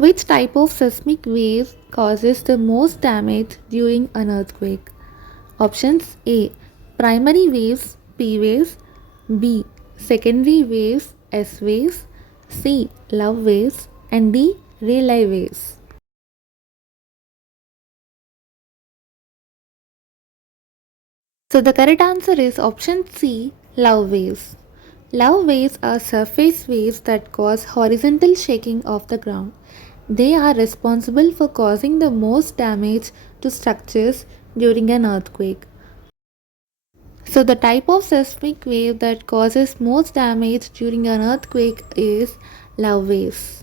Which type of seismic wave causes the most damage during an earthquake? Options A. Primary waves P waves, B. Secondary waves S waves, C. Love waves, and D. Relay waves. So the correct answer is option C. Love waves. Love waves are surface waves that cause horizontal shaking of the ground. They are responsible for causing the most damage to structures during an earthquake. So the type of seismic wave that causes most damage during an earthquake is love waves.